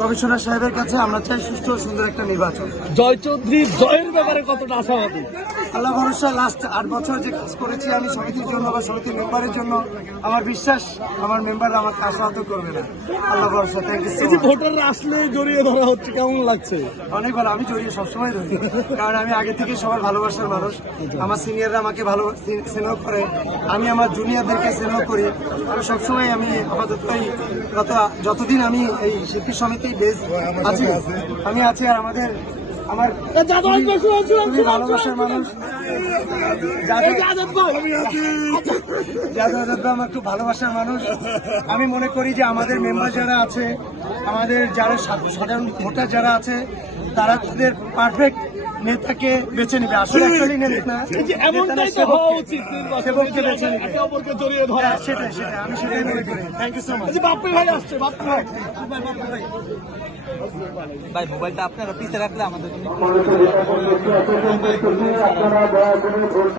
Commissioner সাহেবের কাছে আমরা চাই সুষ্ঠু ও সুন্দর একটা নির্বাচন। জয় চৌধুরী জয়ের ব্যাপারে কতটা আশাবাদী? আল্লাহ ভরসা, লাস্ট 8 বছর যে কাজ করেছি আমি সমিতির জন্য বা সমিতির মেম্বারের জন্য, আমার বিশ্বাস আমার মেম্বাররা আমাকে আশাহত করবে না। আল্লাহ ভরসা। থ্যাংক ইউ সো এই যে মাচ। ভোটাররা আসলে জড়িয়ে ধরা হচ্ছে, কেমন লাগছে? অনেক ভালো, আমি জড়িয়ে সবসময় ধরি, কারণ আমি আগে থেকে সবার ভালোবাসার মানুষ। আমার সিনিয়ররা আমাকে ভালো স্নেহ করে, আমি আমার জুনিয়রদেরকে স্নেহ করি। আমি সবসময় আমি আপাততই যতদিন আমি এই শিল্পী সমিতি বেস আছি আমি আছি। আর আমার খুবই ভালোবাসার মানুষ যাদব আমার খুব ভালোবাসার মানুষ। আমি মনে করি যে আমাদের মেম্বার যারা আছে, আমাদের যারা সাধারণ ভোটার যারা আছে, তারা তাদের পারফেক্ট নেতাকে বেছে নেবে। আসলে অ্যাকচুয়ালি নেতা না, সেবককে বেছে নেবে। সেটাই আমি সেটাই মনে করি। Thank you so much. Bappi ভাই আসছে, বাপ্পি ভাই। ভাই মোবাইলটা আপনারা পিছে রাখলে আমাদের